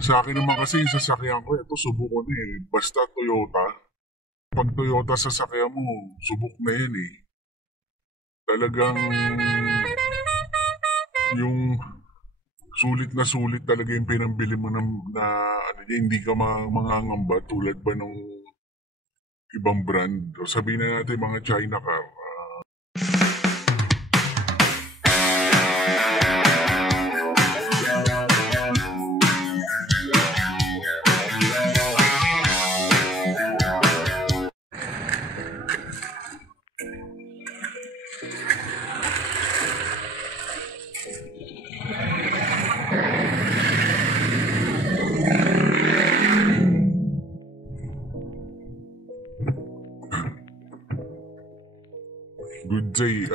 Sa akin naman kasi yung sasakyan ko, ito subok ko na eh. Basta Toyota. Pag Toyota sasakyan mo, subok na yan eh. Talagang yung sulit talaga yung pinambili mo na ano, hindi ka mangangamba tulad ba nung ibang brand. O sabihin na natin mga China car. Good day.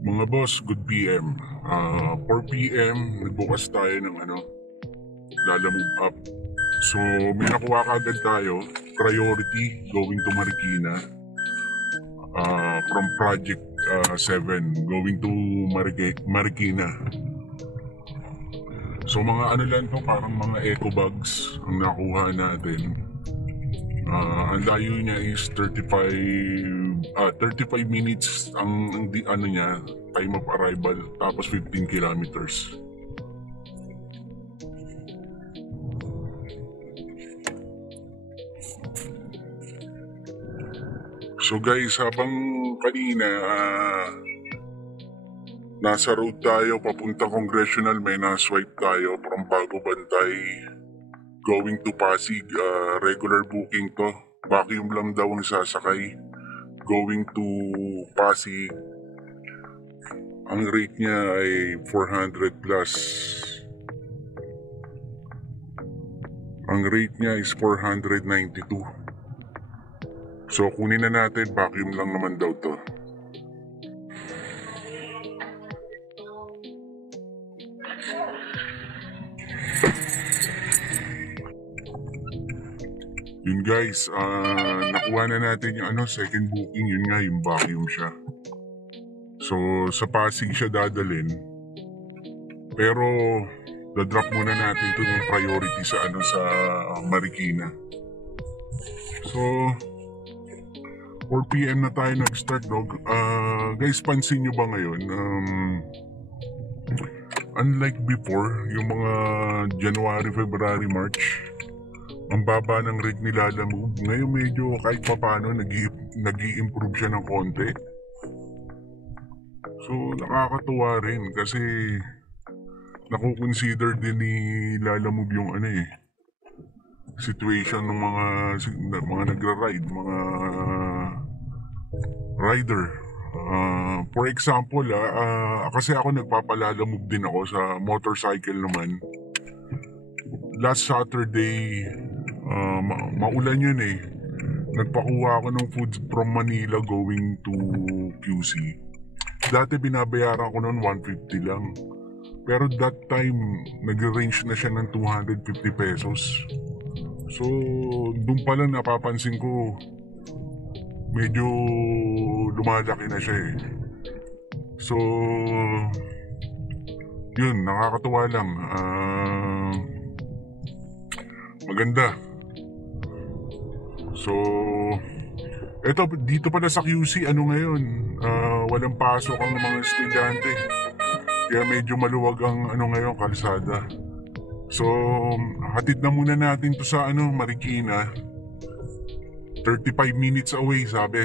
Mga boss, good PM. 4 PM, nagbukas tayo ng Lala Move Up. So, may nakuha kagad tayo. Priority going to Marikina. From Project 7 going to Marikina. So, mga ano lang to, parang mga eco bags ang nakuha natin. Ang layo niya is 35 minutes ang niya, time of arrival, tapos 15 kilometers. So guys, habang kanina nasa road tayo papunta Congressional, may na-swipe tayo from Bago Bantay going to Pasig. Regular booking to. Vacuum lang daw ang sasakay. Going to Pasig. Ang rate niya ay 400 plus. Ang rate niya is 492. So kunin na natin, vacuum lang naman daw to. Yun guys, nakuha na natin yung second booking. Yun nga, yung vacuum siya. So sa Pasig siya dadalhin. Pero dadrop muna natin ito yung priority sa Marikina. So 4 PM na tayo nag-start, dog. Guys, pansin nyo ba ngayon? Unlike before, yung mga January, February, March, ang baba ng rate ni Lala Move. Ngayon medyo kahit papano nag-i-improve siya ng konti. So nakakatuwa rin kasi nakukonsider din ni Lala Move yung situation ng mga nagra-ride, mga rider. For example, kasi ako nagpapalala move din ako sa motorcycle naman. Last Saturday, maulan yun eh. Nagpakuha ako ng foods from Manila going to QC. Dati binabayaran ko noon 150 lang. Pero that time, nag-range na siya ng 250 pesos. So, doon pa lang napapansin ko, medyo lumalaki na siya eh. So, yun, nakakatuwa lang. Maganda. So, dito pala sa QC, ngayon, walang pasok ang mga estudyante. Kaya medyo maluwag ang ngayon, kalsada. So, hatid na muna natin to sa Marikina. 35 minutes away, sabi.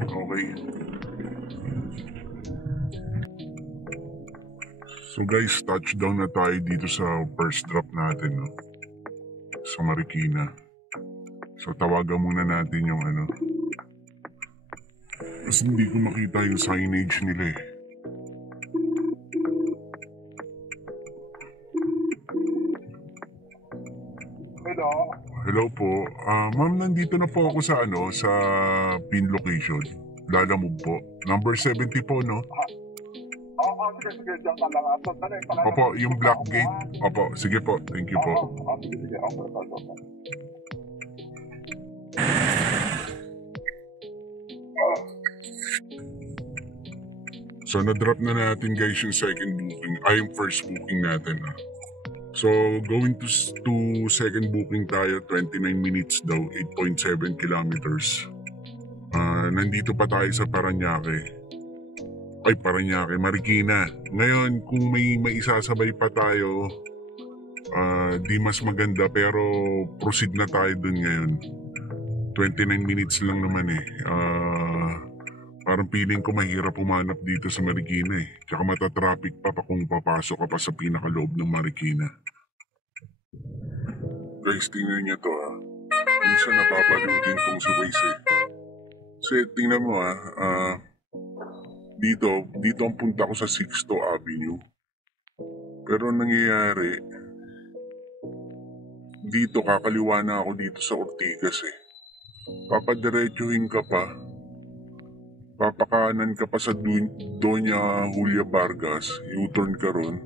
Okay. So guys, touchdown na tayo dito sa first drop natin, no? Sa Marikina. So tawagan muna natin yung Kasi hindi ko makita yung signage nila eh. Hello? Hello po. Ma'am, nandito na po ako sa sa pin location. Lala Move po. Number 70 po, no? Sige, dyan ka lang. Opo, yung black gate. Opo, sige po. Thank you po. Sige. So, na-drop na natin guys yung second booking. Yung first booking natin. So, going to second booking tayo, 29 minutes daw, 8.7 kilometers. Nandito pa tayo sa Paranaque, Marikina. Ngayon, kung may maisasabay pa tayo, di mas maganda pero proceed na tayo dun ngayon. 29 minutes lang naman eh. Parang feeling ko mahirap pumanap dito sa Marikina eh. Tsaka matatraffic pa kung papasok ka pa sa pinakaloob ng Marikina. Guys, tingnan niyo to ah. Minsan napapaliw din tong si Waze eh. Kasi tingnan mo dito ang punta ko sa 6th Avenue. Pero nangyayari, dito kakaliwa na ako dito sa Ortigas eh. Papadiretsuhin ka pa, papakanan ka pa sa Doña Julia Vargas, U-turn ka ron.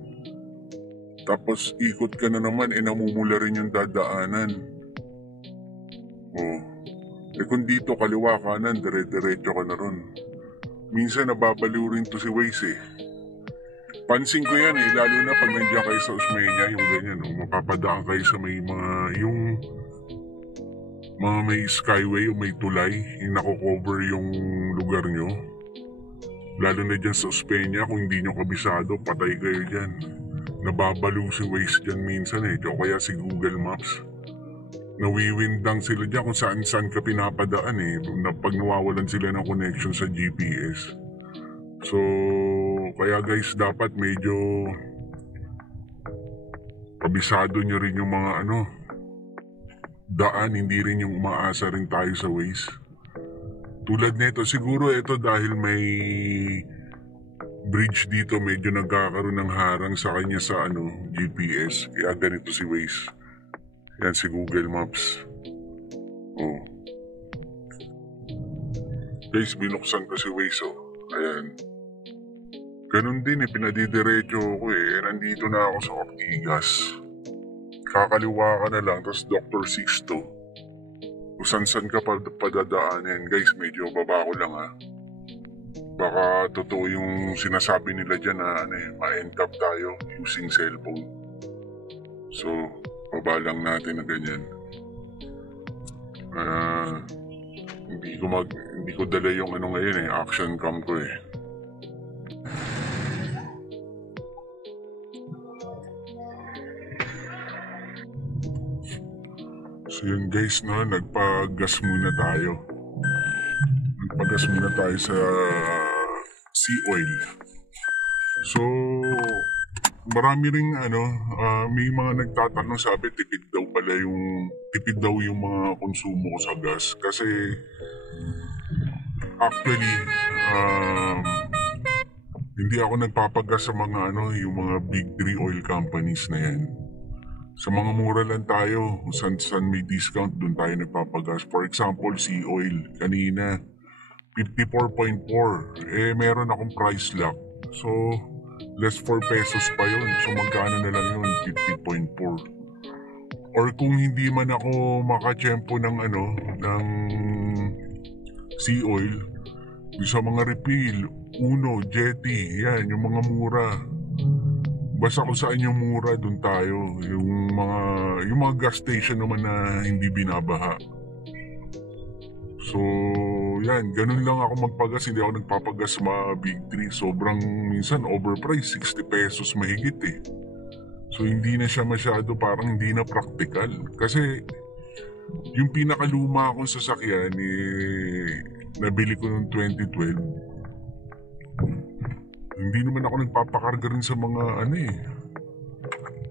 Tapos ikot ka na naman, namumula rin yung dadaanan. Kung dito kaliwa kanan, dire-diretso ka na ron. Minsan nababaliw rin to si Waze eh. Pansin ko yan eh, lalo na pag nandiyan kayo sa Osmeña, yung ganyan, mapapadaan kayo sa may yung may skyway o may tulay, yung nako-cover yung lugar nyo. Lalo na dyan sa Osmeña, kung hindi nyo kabisado, patay kayo dyan. Nababaliw si Waze dyan minsan eh, o kaya si Google Maps. Nawiwindang sila dyan kung saan ka pinapadaan eh, pag nawawalan sila ng connection sa GPS. So, kaya guys, dapat medyo kabisado nyo rin yung mga daan, hindi rin yung umaasa rin tayo sa Waze. Tulad nito, siguro ito dahil may bridge dito, medyo nagkakaroon ng harang sa kanya sa GPS. Kaya ganito si Waze. Yan si Google Maps. Guys, binuksan ko si Waze Ayan. Ganun din pinadidiretso ko nandito na ako sa Ortigas. Kakaliwa ka na lang, tapos Dr. Sixto. Kung san ka padadaanin, guys, medyo baba ko lang Baka totoo yung sinasabi nila dyan na ma-end up tayo using cellphone. So, baba lang natin na ganyan. Hindi ko dala yung ngayon action cam ko So yun guys nagpagas muna tayo. Sa sea oil. So, marami ring may mga nagtatanong, sabi tipid daw yung mga konsumo ko sa gas kasi actually hindi ako nagpapagas sa mga yung mga big 3 oil companies na yan. Sa mga mura lang tayo, kung saan may discount, doon tayo nagpapagas. For example, Sea Oil kanina 54.4, meron akong price lock. So, less 4 pesos pa yun. So, magkano na lang yun? 50.4. Or kung hindi man ako makatsyempo ng Sea Oil, sa mga refill, Uno, Jetty, yan, yung mga mura. Basta kung saan yung mura, dun tayo. Yung mga gas station naman na hindi binabaha. So, yan, ganun lang ako magpagas. Hindi ako nagpapagas sa mga big 3. Sobrang minsan overpriced, 60 pesos mahigit So, hindi na siya masyado, parang hindi na practical. Kasi, yung pinakaluma akong sasakyan, nabili ko noong 2012. Hindi naman ako nagpapakarga rin sa mga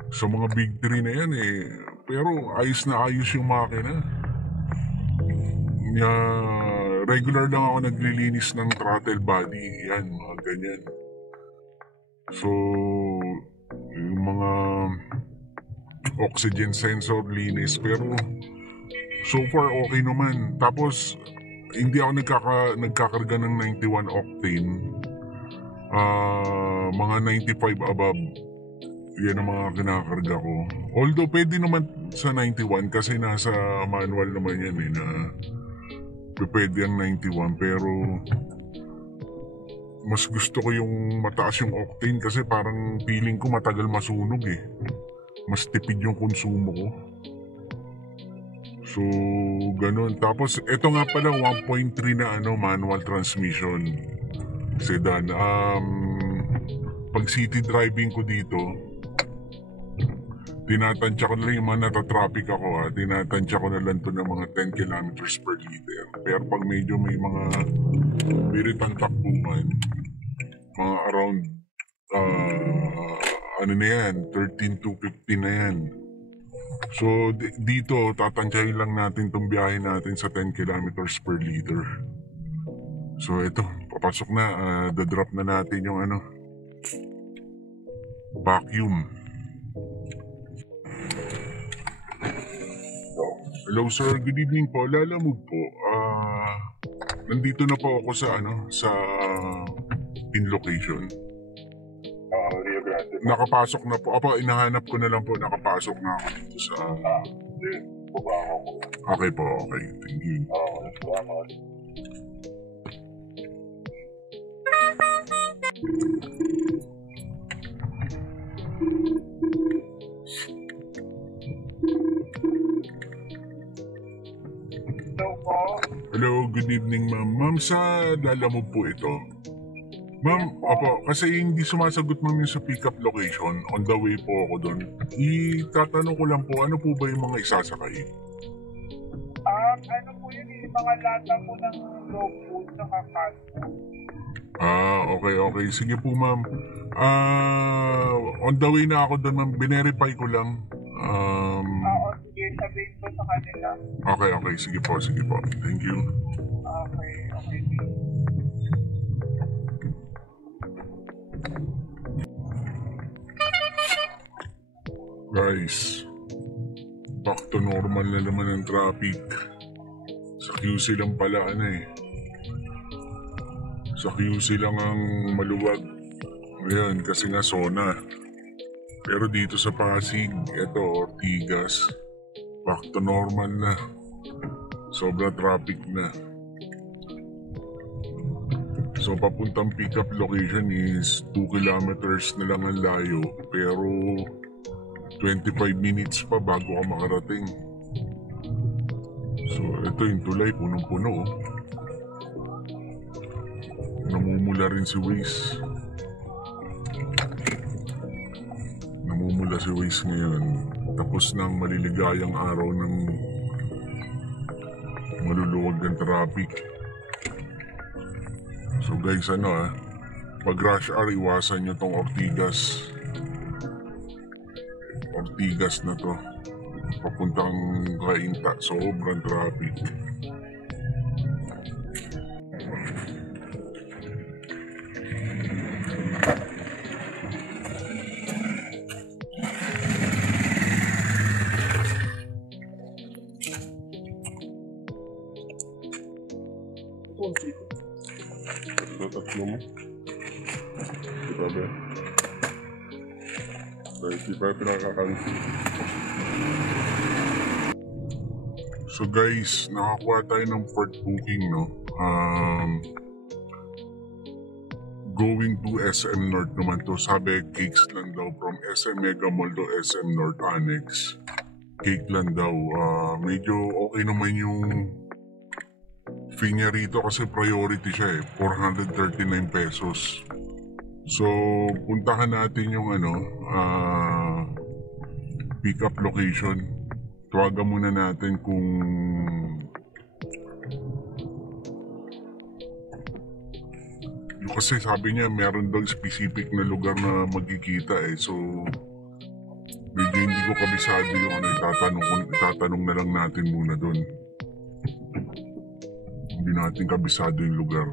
sa mga big 3 na yan Pero ayos na ayos yung makina. Regular lang ako naglilinis ng throttle body. Yan, mga ganyan. So, yung mga oxygen sensor, linis. Pero, so far okay naman. Tapos, hindi ako nagkakarga ng 91 octane. Mga 95 above. Yan ang mga kinakarga ko. Although, pwede naman sa 91 kasi nasa manual naman yan na pwede ang 91, pero mas gusto ko yung mataas yung octane kasi parang feeling ko matagal masunog mas tipid yung konsumo ko. So, ganun. Tapos, ito nga pala, 1.3 na manual transmission. Sedan. Pag city driving ko dito, tinatansya ko na lang yung mga natatraffic ako tinatansya ko na lang to ng mga 10 kilometers per liter. Pero pag medyo may mga biritang takbuhan, mga around ano na yan, 13 to 15 na yan. So dito tatansyahin lang natin tong biyahe natin sa 10 kilometers per liter. So ito, papasok na, dadrop na natin yung vacuum. Hello sir, good evening po. Lalamove po. Nandito na po ako sa pin location. Rio Grande. Nakapasok na po. Inahanap ko na lang po. Nakapasok na ako dito sa... Hindi. Baba ako. Okay po, okay. Thank you. Salamat. Hello po. Hello, good evening ma'am. Ma'am, sa Lalamove po ito. Ma'am, opo, kasi hindi sumasagot ma'am yung sa pick-up location. On the way po ako doon. Itatanong ko lang po, ano po ba yung mga isasakay? Ano po yun mga lata po ng dog food sa kakas. Okay. Sige po ma'am. On the way na ako doon ma'am. Binerify ko lang. Sige, sabihin ko sa kanila. Okay. Sige po. Thank you. Okay. Guys, back to normal na naman ang traffic. Sa QC lang pala Sa QC lang ang maluwag. Ayan, kasi nga zona. Pero dito sa Pasig, Ortigas, back to normal na. Sobra traffic na. So papuntang pick-up location is 2 kilometers na lang ang layo. Pero 25 minutes pa bago ka makarating. So ito yung tulay, punong-puno. Namumula rin si Waze. Namumula si Waze ngayon. Tapos ng maliligayang araw ng maluluwag ng traffic. So guys, pag rush hour, iwasan nyo tong Ortigas na to. Papuntang Cainta, sobrang traffic. Tatlo mo? Grabe. Dahil di ba pinakakansi? So guys, nakakuha tayo ng port booking, no? Going to SM North naman to. Sabi, cakes lang daw from SM Mega Mall to SM North Annex. Cake lang daw. Medyo okay naman yung fee niya rito kasi priority siya 439 pesos. So, puntahan natin yung pick up location. Tawagan muna natin kung kasi sabi niya meron daw specific na lugar na magkikita So, medyo hindi ko kabisado yung itatanong na lang natin muna doon. Hindi natin kabisado yung lugar.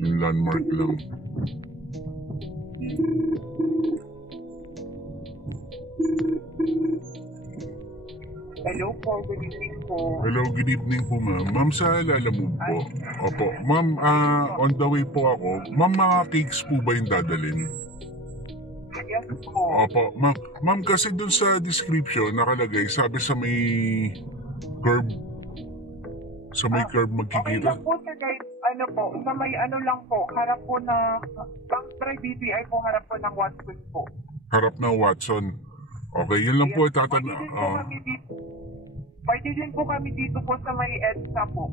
Yung landmark lang. Hello po, good evening po. Hello, good evening po ma'am. Ma'am, sa Lalamove po. Opo. Ma'am, on the way po ako. Ma'am, mga cakes po ba yung dadalhin? Yes po. Opo. Ma'am, kasi dun sa description nakalagay, sabi sa may curb. Sa may curb Okay magkikita. lang po sir guys, sa may lang po, harap po na, Bang BPI po, harap po ng Watson po. Harap ng Watson. Okay, yun lang po Pwede itatana. din po kami dito. Pwede din po kami dito po sa may EDSA po.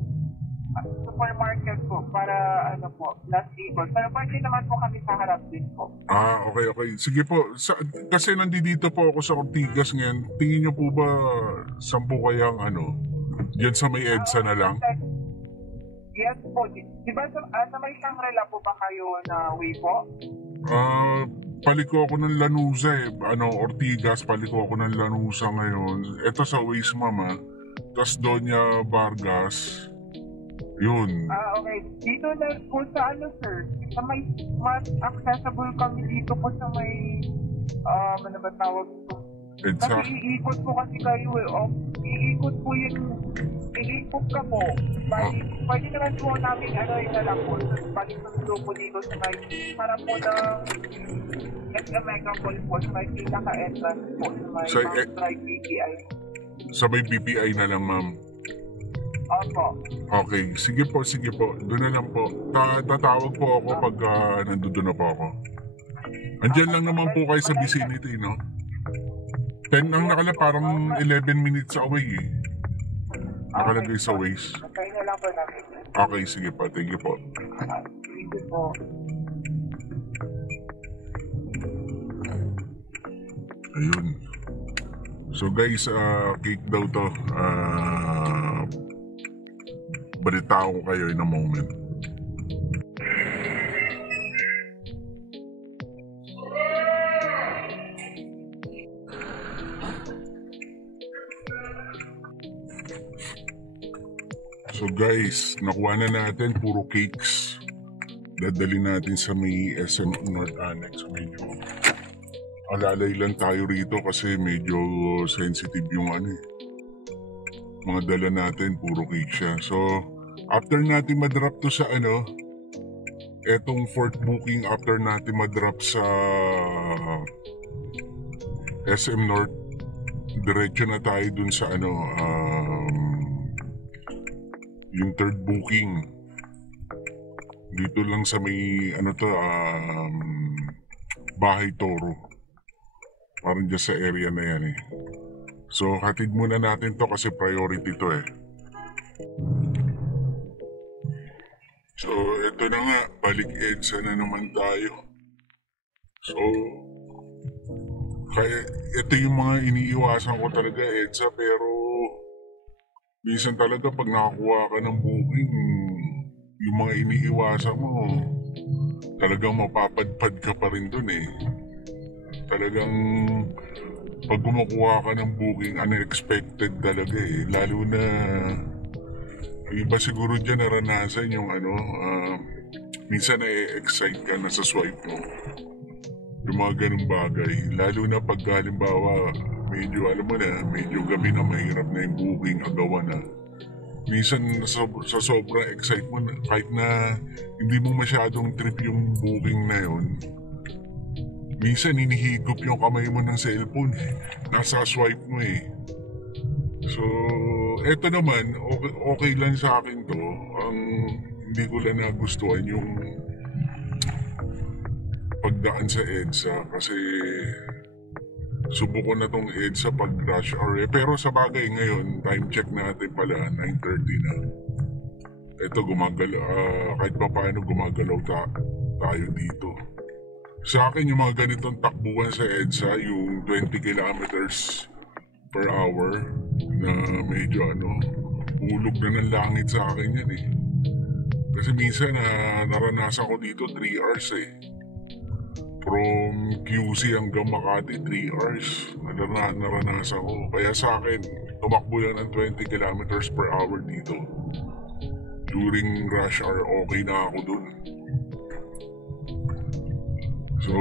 Supermarket po para ano po, last ikot. Pero pwede naman po kami sa harap din po. Okay, okay. Sige po. Kasi nandito po ako sa Ortigas ngayon. Tingin niyo po ba saan po kayang diyan sa may EDSA na lang? Yes po. Di ba sa may Shangri-La po ba kayo na way po? Paliko ako ng Lanuza Ortigas, paliko ako ng Lanuza ngayon. Ito sa Waze Mama. Tas Doña Vargas. Yun. Okay. Dito na po sa sir. Sa may mas accessible kami dito po sa may ano ba tawag po? EDSA. Kasi iikot po kasi kayo iikot po iikot ka po. Pwede naman po namin yun na lang po. Balik ng grupo dito sa may harap po ng SM Megapol po sa may pinaka-entrance po sa may Drive BPI. Sa may BPI na lang, ma'am. Opo. Okay, sige po. Doon na lang po. Tatawag po ako pag nandun na po ako. Andiyan lang naman po kayo sa vicinity, no? 10 ang parang 11 minutes away eh. Nakalagay sa Waze. Kaya na lang po namin. Okay, sige po. Thank you po. Thank you po. Ayun. So guys, cake daw to. Balita ko kayo in a moment. So guys, nakuha na natin puro cakes. Dadali natin sa may SM North Annex. Medyo alalay lang tayo rito kasi medyo sensitive yung mga dala natin, puro cake siya. So, after natin madrop to sa etong fourth booking, after natin madrop sa SM North, diretso na tayo dun sa yung third booking. Dito lang sa may Bahay Toro. Parang dyan sa area na yan eh. So, hatid muna natin to kasi priority to eh. So, eto na nga. Balik EDSA na naman tayo. So, kaya ito yung mga iniiwasan ko talaga EDSA, pero minsan talaga pag nakakuha ka ng booking, yung mga iniiwasan mo, talagang mapapadpad ka pa rin dun eh. Talagang pag kumukuha ka ng booking, unexpected talaga eh. Lalo na iba siguro dyan naranasan yung minsan na-excite ka na sa swipe mo. Yung mga ganung bagay. Lalo na pag halimbawa medyo medyo gabi na, mahirap na yung booking, agawa na. Minsan sa sobrang excitement, kahit na hindi mo masyadong trip yung booking na yun, minsan hinihigop yung kamay mo ng cellphone eh. Nasa swipe mo eh. So, eto naman, okay lang sa akin to. Ang hindi ko lang nagustuhan yung pagdaan sa EDSA kasi subukan na tong EDSA pag rush hour eh. Pero sa bagay ngayon, time check natin pala, 9:30 na. Eto kahit pa paano gumagalaw tayo dito. Sa akin, yung mga ganitong takbuhan sa EDSA, yung 20 kilometers per hour na medyo hulog na ng langit sa akin yan eh. Kasi minsan naranasan ko dito 3 hours eh. From QC hanggang Makati, 3 hours naranasan ko. Kaya sa akin, tumakbo lang ng 20 kilometers per hour dito. During rush hour, okay na ako dun. So,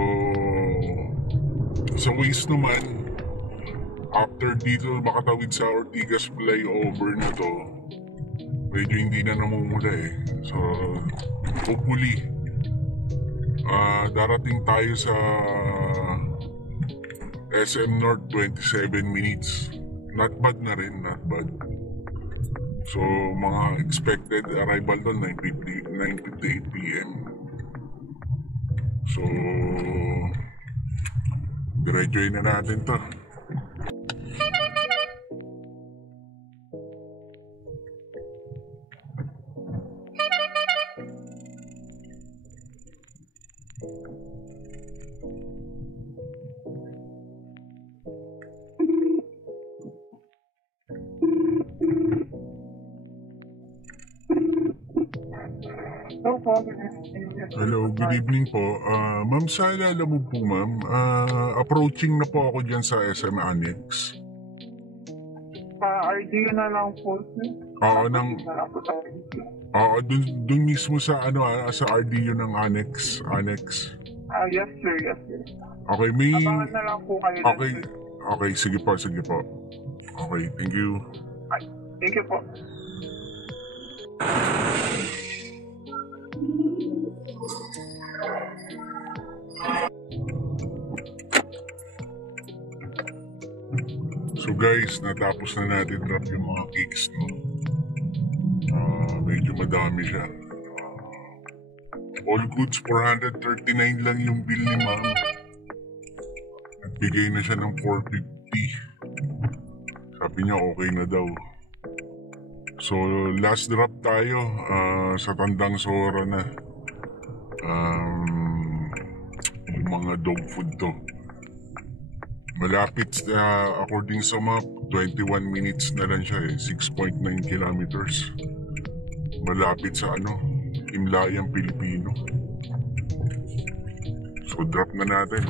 sa Waze naman, after dito makatawid sa Ortigas flyover na to, medyo hindi na namumula eh. So, hopefully, darating tayo sa SM North 27 minutes. Not bad na rin, not bad. So, mga expected arrival doon 9:58 p.m. So, diretsoin na natin to. Opo, good evening. Hello, good evening po. Ma'am, sa alala mo po ma'am, approaching na po ako dyan sa SM Annex. RDU na lang po, sir. Oo, Na lang po tayo. dun mismo sa sa RDU ng Annex. Yes, sir. Yes, sir. Okay, may... Abangan na lang po kayo. Okay, sir. okay, sige po. Okay, thank you. Thank you po. So guys, natapos na natin drop yung mga cakes, no? Medyo madami siya. All goods, 439 lang yung bill ni ma'am. Nagbigay na siya ng 450. Sabi niya okay na daw. So last drop tayo sa Tandang Sora na. Yung mga dog food to. Malapit, according sa map, 21 minutes na lang siya 6.9 kilometers. Malapit sa Himlayang Pilipino. So drop na natin.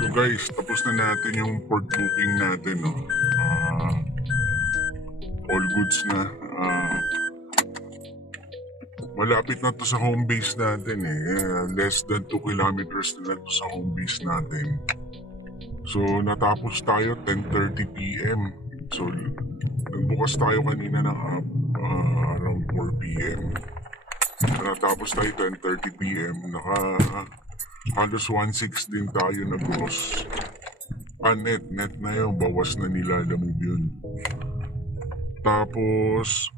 So guys, tapos na natin yung port booking natin, no? All goods na. Malapit na to sa home base natin less than 2 kilometers na to sa home base natin. So natapos tayo 10:30 PM. So nagbukas tayo kanina ng app around 4 PM. Natapos tayo 10:30 PM. Halos 1.6 din tayo na gross. Net na yun, bawas na nilalamove yun. Tapos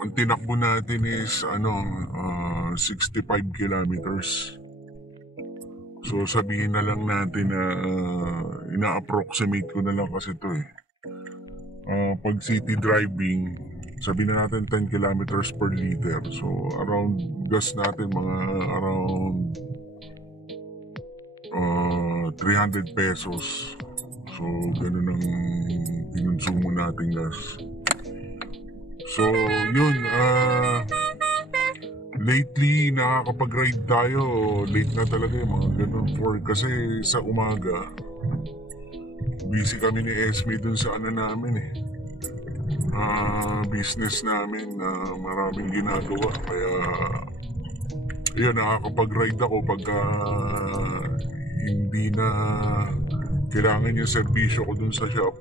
ang tinakbo natin is 65 kilometers. So sabihin na lang natin na ina-approximate ko na lang kasi ito pag city driving, sabihin na natin 10 kilometers per liter. So around gas natin mga around 300 pesos. So ganun ang kinonsumo natin gas. So yun, lately nakakapag-ride tayo, late na talaga yung mga ganun kasi sa umaga busy kami ni Esme dun sa namin business namin na maraming ginagawa, kaya yun, nakakapag-ride ako pagka hindi na kailangan yung serbisyo ko dun sa shop.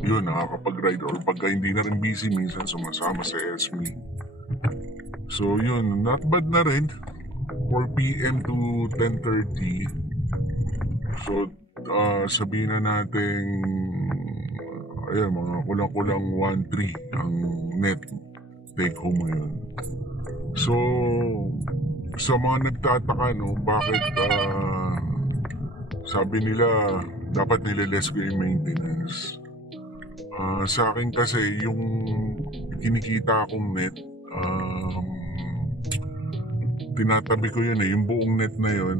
Yun, nakakapag-ride, or pagka hindi na rin busy, minsan sumasama sa Esme. So yun, not bad na rin. 4 PM to 10:30. So sabihin na natin mga kulang-kulang 1.3 ang net take home ngayon. So sa mga nagtataka bakit sabi nila dapat nililess ko yung maintenance. Sa akin kasi yung kinikita akong net, tinatabi ko yun yung buong net na yun.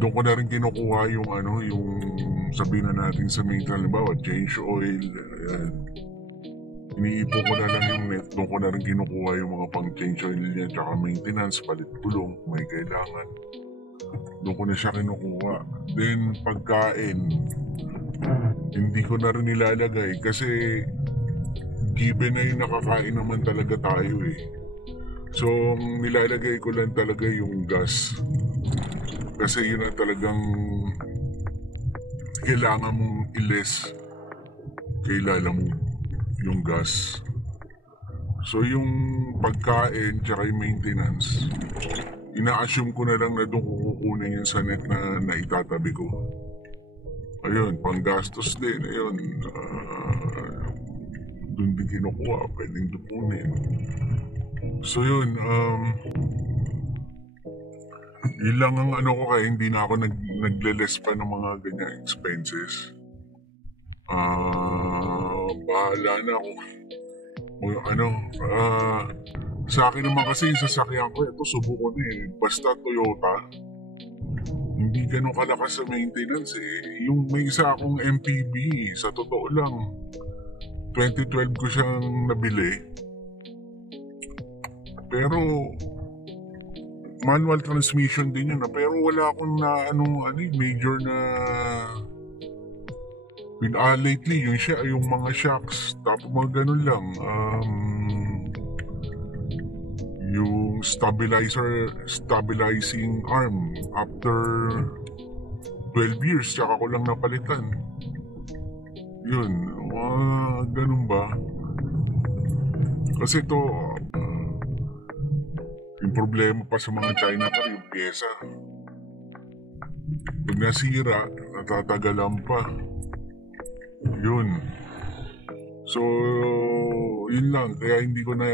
Doon ko na rin kinukuha yung yung sabihin na natin sa maintenance, halimbawa change oil, ayan. Iniipon ko na lang yung net, doon ko na rin kinukuha yung mga pang change oil niya, tsaka maintenance, palit gulong, may kailangan. Doon ko na siya kinukuha. Then pagkain, hindi ko na rin nilalagay kasi given na yung nakakain naman talaga tayo So nilalagay ko lang talaga yung gas. Kasi yun ang talagang kailangan mong i-less kailangan mo yung gas. So yung pagkain tsaka yung maintenance, ina-assume ko na lang na doon ko kukunin yun sa net na naitatabi ko. Ayun, panggastos din. Ayun, doon din kinukuha, pwedeng dupunin. So yun, yun lang ang ko, kaya hindi na ako nagle-less pa ng mga ganyan expenses. Bahala na ako. O ano, sa akin naman kasi yung sasakyan ko, ito subukan basta Toyota. Hindi ganun kalakas sa maintenance Yung may isa akong MPV, sa totoo lang, 2012 ko siyang nabili. Pero manual transmission din yun pero wala akong major na lately yung mga shocks tapos mga ganun lang yung stabilizing arm after 12 years tsaka ko lang napalitan yun ganun ba kasi to yung problema pa sa mga China car yung pyesa pag nasira natatagalan pa yun so yun lang kaya hindi ko na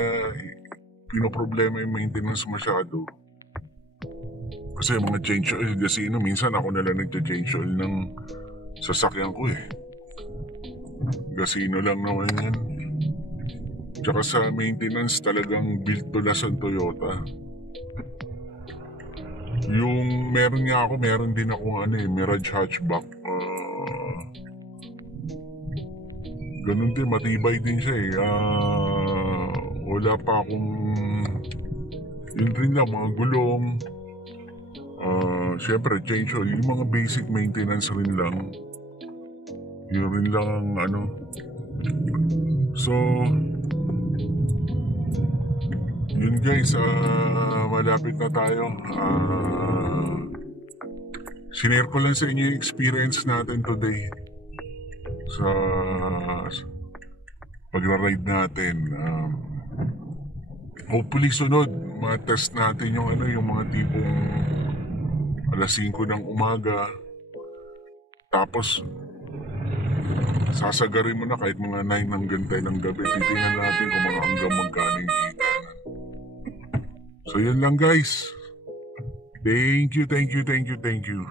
pinoproblema yung maintenance masyado kasi mga change oil kasi minsan ako nalang nagcha-change oil ng sasakyan ko gasino lang naman yan tsaka sa maintenance talagang built to last ang Toyota yung meron din ako Mirage hatchback ganun din matibay din siya wala pa akong yun rin lang mga gulong syempre change oil yung mga basic maintenance rin lang yun rin lang ang so yun guys malapit na tayo sinare ko lang sa inyo yung experience natin today sa pagra-ride natin hopefully sunod ma-test natin yung yung mga tipong alas 5 ng umaga tapos sasagarin mo na kahit mga 9 hanggang 10 ng gabi titingnan natin kung mga hanggang magkano yung kita so yun lang guys thank you